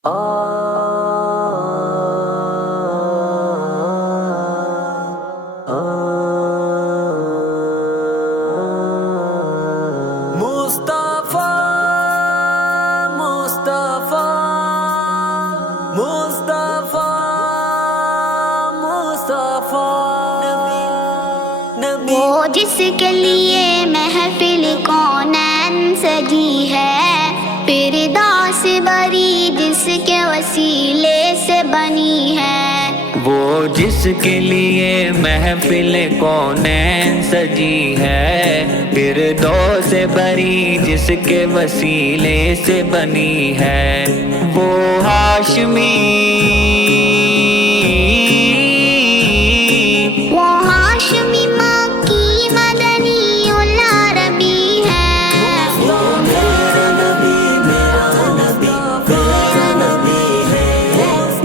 مصطفیٰ مصطفیٰ مصطفیٰ مصطفیٰ نبی وہ جس کے لیے محفل کونین سجی ہے، فردوس بری جس کے وسیلے سے بنی ہے۔ وہ جس کے لیے محفل کونین سجی ہے، فردوس بری جس کے وسیلے سے بنی ہے۔ وہ ہاشمی مکی مدنی العربی ہے۔ وہ میرا نبی میرا نبی میرا نبی ہے،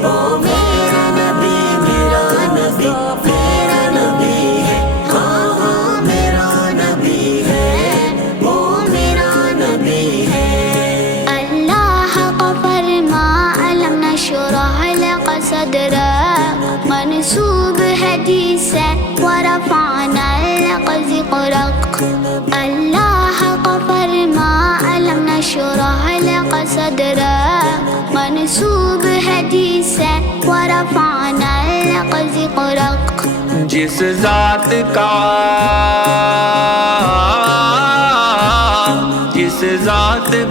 وہ میرا نبی میرا نبی میرا نبی ہے، ہاں ہاں میرا نبی ہے، وہ میرا نبی ہے۔ اللہ کا فرما علم نشرح لك صدرك، منسوب ہے جس سے ورفعنا لك ذکرک۔ اللہ کا فرما علم نشرح لك صدرك، منسوب ہے جس سے ورفعنا لك ذکرک۔ جس ذات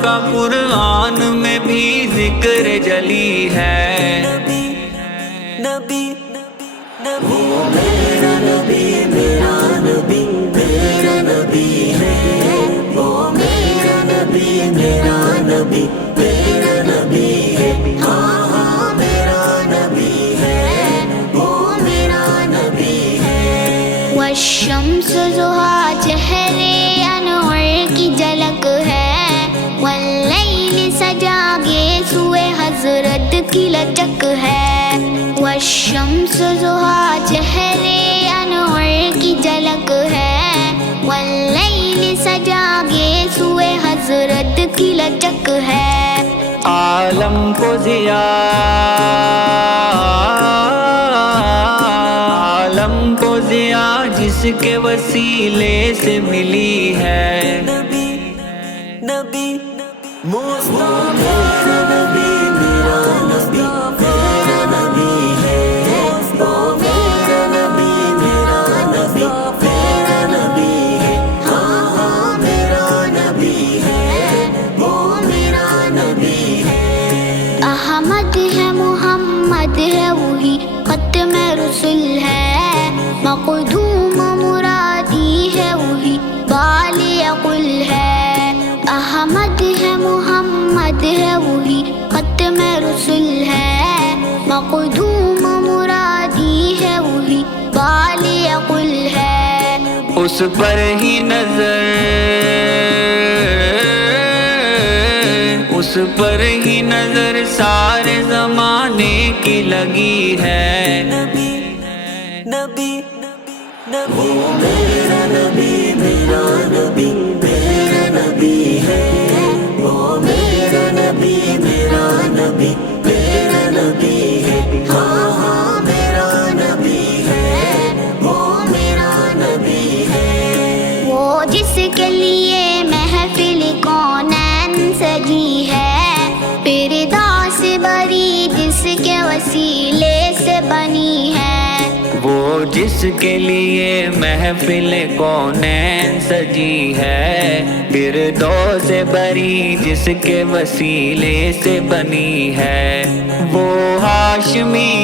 کا قرآن میں بھی ذکر جلی ہے۔ نبی نبی وہ میرا نبی میرا نبی میرا نبی ہے، وہ میرا نبی میرا نبی میرا نبی ہے، ہاں ہاں میرا نبی ہے، وہ میرا نبی ہے۔ والشمس ضحیٰ چہرے انور کی جھلک ہے، واللیل سجا گیسوئے حضرت کی لچک ہے۔ والشمس ضحیٰ چہرے انور کی جھلک ہے، واللیل سجا گیسوئے حضرت کی لچک ہے۔ عالم کو ضیاء جس کے وسیلے سے ملی ہے۔ نبی نبی مصطفیٰ میرا نبی میرا نبی میرا نبی ہے، وہ میرا نبی میرا نبی میرا نبی ہے، ہاں ہاں میرا نبی ہے، وہ میرا نبی ہے۔ احمد ہے محمد ہے وہی ختم رسول ہے، مقدوم مرادی ہے وہی بالی قل ہے۔ احمد ہے محمد ہے وہی ختم رسول ہے، مقدوم مرادی ہے وہی بالی قل ہے۔ اس پر ہی نظر سارے زمانے کی لگی ہے۔ نبی نبی نبی وہ میرا نبی میرا نبی میرا نبی ہے، وہ میرا نبی میرا نبی میرا نبی ہے، ہاں ہاں میرا نبی ہے، وہ میرا نبی ہے۔ وہ جس کے لیے محفل کونین سجی ہے، فردوس بری جس کے وسیلے سے بنی ہے۔ وہ جس کے لیے محفل کونین سجی ہے، فردوس بری جس کے وسیلے سے بنی ہے۔ وہ ہاشمی